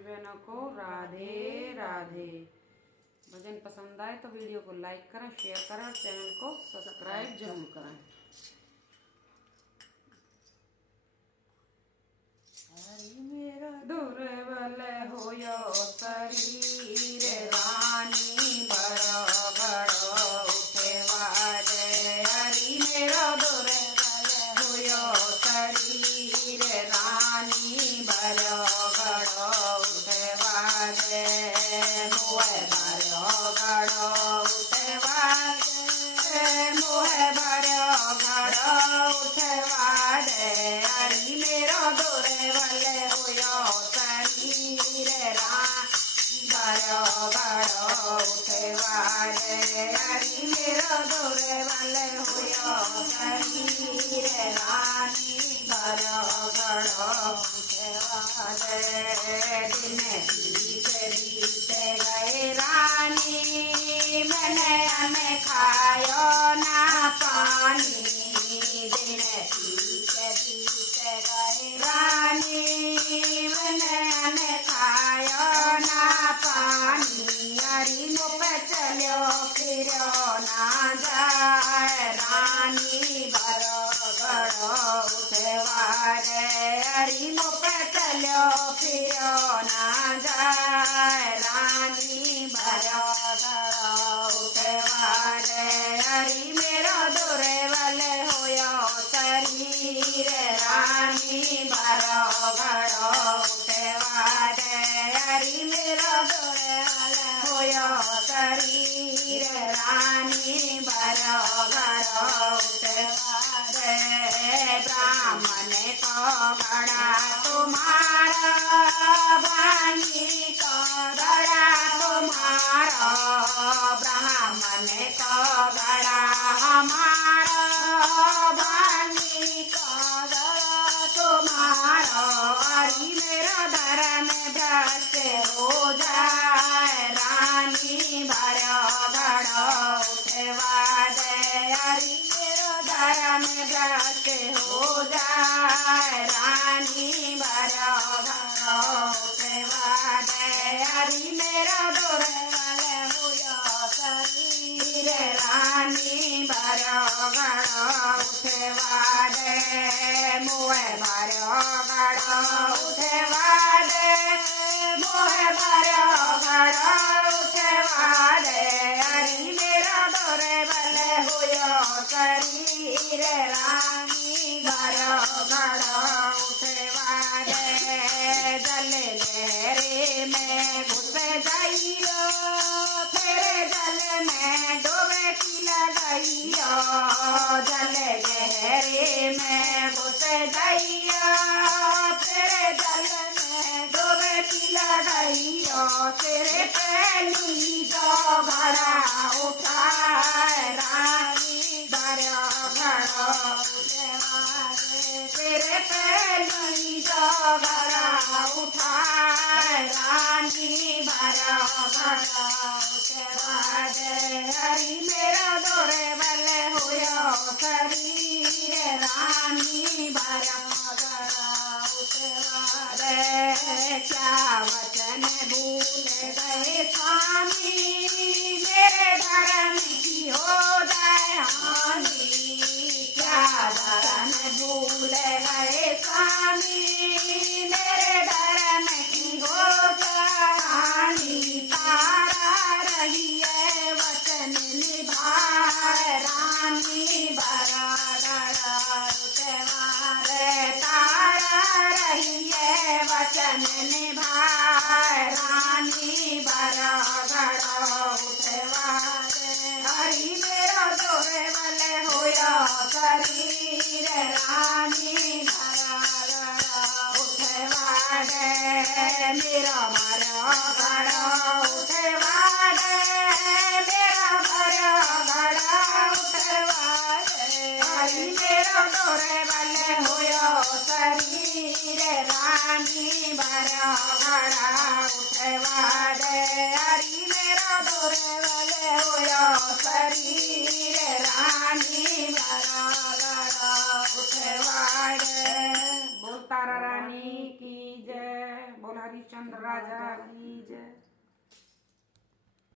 भाई बहनों को राधे राधे। भजन पसंद आए तो वीडियो को लाइक करें, शेयर करें और चैनल को सब्सक्राइब जरूर करें। मेरा दुर्बल होयो शरीर रानी बड़ो बड़ो उठवा दे। हरि मेरा दुर्बल होयो शरीर रानी बड़ो बड़ो उठवा दे। मोहे बड़ो बड़ो उठवा दे, मोहे बड़ो बड़ो उठवा दे। हरि मेरा दुर्बल होयो शरीर रानी बड़ो बड़ो उठवा दे। हरि मेरा दुर्बल होयो शरीर रानी बड़ो बड़ो उठवा दे। दिन बीते गए रानी, मैंने हमें खायो ना पानी। दिन बीते गए रानी, मैंने हमें खायो ना पानी। हरि मुँह पे चलो फिरो ना जाए रानी बड़ो बड़ो उठवा दे। हरि मुँह पे चलो फिरो ना जाए रानी बड़ो बड़ो उठवा दे। हरि मेरो दुर्बल होयो शरीर रानी बड़ो बड़ो उठवा दे। हरि मेरो दुर्बल होयो शरीर रानी बड़ो बड़ो उठवा दे। ब्राह्मण को गड़ा तुम्हारा, भांगी को गड़ा तुम्हारा। ब्राह्मण को गड़ा हमारा, भांगी को गड़ा तुम्हारा। हरि मेरा धर्म भ्रष्ट हो जाए रानी बड़ो बड़ो उठवा दे। हरि मेरा धर्म भ्रष्ट हो जाए रानी बड़ो बड़ो उठवा दे। हरि मेरा दुर्बल होयो शरीर रानी बड़ो बड़ो उठवा दे। मोहे बड़ो बड़ो उठवा दे, मोहे बड़ो बड़ो उठवा दे। हरि मेरा दुर्बल होयो शरीर रानी बड़ो बड़ो उठवा दे। जल लहरे में घुस जाइयो, फिर जल में डुबकी लगाइयो। जल गहरे में घुस जाइयो, फिर जल में डुबकी लगाइयो। तेरे पहली जो घड़ा उठाए रानी बड़ो बड़ो उठवा दे। तेरे पहली जो घड़ा उठाए रानी बड़ो बड़ो उठवा दे। हरि मेरा दुर्बल होयो शरीर रानी बड़ो बड़ो उठवा दे। क्या वचन भूल गए स्वामी, मेरे धर्म की हो जाए हानि। क्या धर्म भूल गए स्वामी, मेरे धर्म की हो जाए हानि। तारा रही है वचन निभाए रानी बड़ो बड़ो उठवा दे। तारा रही है वचन निभाए रानी बड़ो बड़ो उठवा दे। हरि मेरो दुर्बल होयो शरीर रानी बड़ो बड़ो उठवा दे। मेरो बड़ो बड़ो उठवा दे, मेरो बड़ो बड़ो उठवा दे। हरि मेरो दुर्बल होयो शरीर रानी बड़ो बड़ो उठवा दे। हरि मेरो दुर्बल होयो शरीर रानी बड़ो बड़ो उठवा दे। तारा रानी की जय, बोल हरिश्चंद्र राजा की जय।